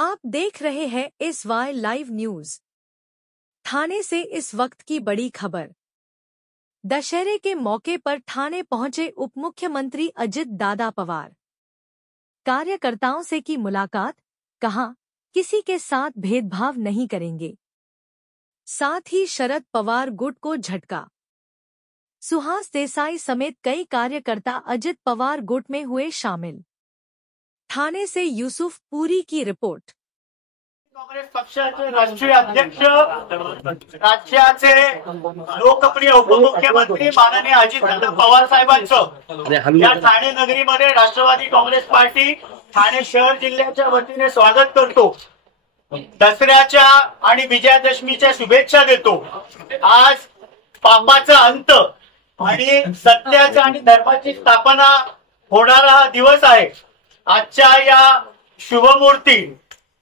आप देख रहे हैं SY लाइव न्यूज। थाने से इस वक्त की बड़ी खबर। दशहरे के मौके पर थाने पहुंचे उप मुख्यमंत्री अजित दादा पवार। कार्यकर्ताओं से की मुलाकात, कहा किसी के साथ भेदभाव नहीं करेंगे। साथ ही शरद पवार गुट को झटका। सुहास देसाई समेत कई कार्यकर्ता अजित पवार गुट में हुए शामिल। थाने से यूसुफ पुरी की रिपोर्ट। काँग्रेस पक्षाचे राष्ट्रीय अध्यक्ष, राज्याचे लोकप्रिय उपमुख्यमंत्री माननीय अजितदादा पवार साहेबांचं या ठाणे नगरीमध्ये राष्ट्रवादी काँग्रेस पार्टी ठाणे शहर जिल्ह्याच्या वतीने स्वागत करतो। दसऱ्याच्या आणि विजयादशमीच्या शुभेच्छा देतो। आज पापाचा अंत आणि सत्याच्या आणि धर्माची स्थापना होणारा हा दिवस आहे। आजच्या या शुभमुहूर्ती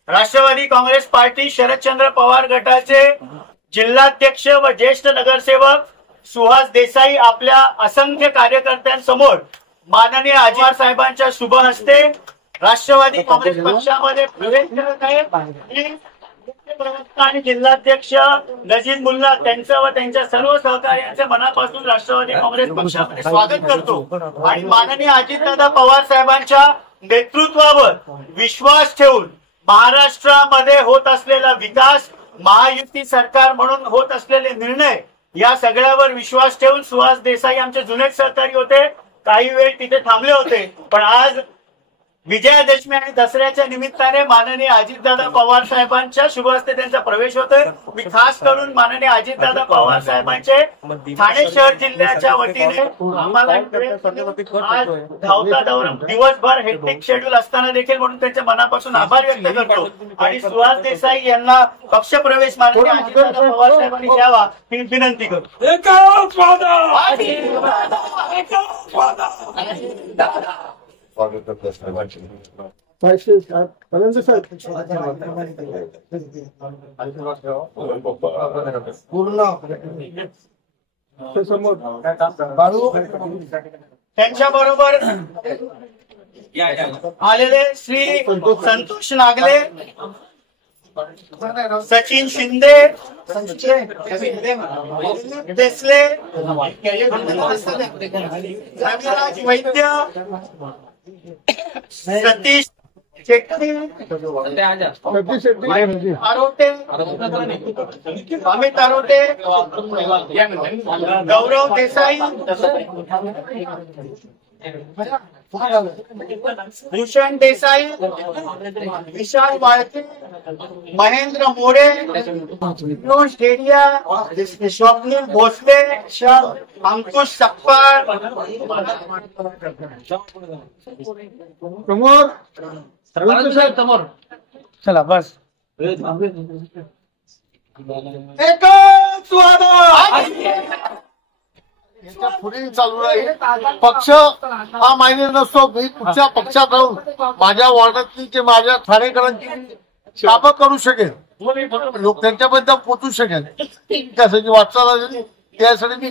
राष्ट्रवादी काँग्रेस पार्टी शरदचंद्र पवार गटाचे जिल्हाध्यक्ष व ज्येष्ठ नगरसेवक सुहास देसाई आपल्या असंख्य कार्यकर्त्यांसमोर माननीय अजित साहेबांच्या शुभ हस्ते राष्ट्रवादी काँग्रेस पक्षामध्ये प्रवेश करत आहेत। आणि जिल्हाध्यक्ष नजीब मुल्ला त्यांचं व त्यांच्या सर्व सहकार्यांचे मनापासून राष्ट्रवादी काँग्रेस पक्षामध्ये स्वागत करतो आणि माननीय अजितदादा पवार साहेबांच्या नेतृत्वावर विश्वास ठेवून महाराष्ट्रामध्ये होत असलेला विकास, महायुती सरकार म्हणून होत असलेले निर्णय, या सगळ्यावर विश्वास ठेवून सुहास देसाई आमचे जुने सहकारी होते, काही वेळ तिथे थांबले होते, पण आज विजयादशमी आणि दसऱ्याच्या निमित्ताने माननीय अजितदादा पवार साहेबांच्या शुभ हस्ते त्यांचा प्रवेश होतोय। मी खास करून माननीय अजितदादा पवार साहेबांचे ठाणे शहर जिल्ह्याच्या वतीने आम्हाला आज धावता दौरा दिवसभर हेक्टिक शेड्यूल असताना देखील म्हणून त्यांच्या मनापासून आभार व्यक्त करतो आणि सुहास देसाई यांना पक्षप्रवेश माननीय अजितदादा पवार साहेबांनी द्यावा ही विनंती करतो। त्यांच्या बरोबर आलेले श्री संतोष नागले, सचिन शिंदे, देसले, रविराज वैद्य, सतीश शेट्टी, आरोटे, अमित आरोटे, गौरव देसाई, भूषण देसाई, विशाल वाळके, महेंद्र मोरे, मनोज डेडिया, स्वप्नील भोसले, अंकुश सप्पाळ, समोर चला बस एकच पुढे चालू राहील। पक्ष हा मायने नसतो। मी कुठच्या पक्षात राहून माझ्या वॉर्डातली जे माझ्या ठाणेकरांची कामं करू शकेल, लोक त्यांच्यापर्यंत पोहोचू शकेल, त्यासाठी वाटचाल त्यासाठी मी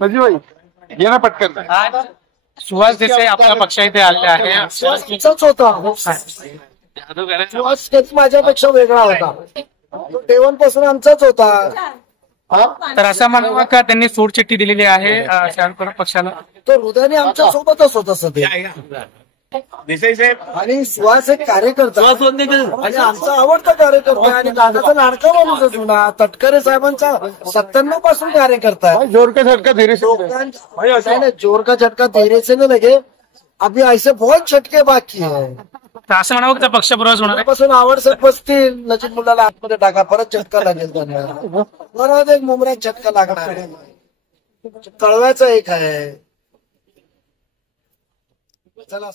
पण येणं पटकन। सुहास देसाई आपल्या पक्षा इथे आले आहे। सुहास माझ्यापेक्षा वेगळा होता, तो देवांपासून आमचाच होता। तर असं म्हणावं का त्यांनी सोडचिठ्ठी दिलेली आहे शरद पक्षाला? तो हृदयाने आमच्या सोबतच होता सध्या। देसाई साहेब आणि सुहास एक कार्यकर्ता आणि आमचा आवडता कार्यकर्ता आणि दादाचा लाडका माणूस जुना तटकरे साहेबांचा 97 पासून कार्यकर्ता है। जोर का झटका धीरे से जोर का झटका धीरे से न लगे, अभी ऐसे बहुत झटके बाकी है। असं म्हणावं का पक्ष प्रवेश होणार पासून आवडसर बसतील, नजीब मुलाला आतमध्ये टाका, परत झटका लागेल त्यांना, परत एक मुंबऱ्यात झटका लागणार आहे, कळव्याचा एक आहे। चला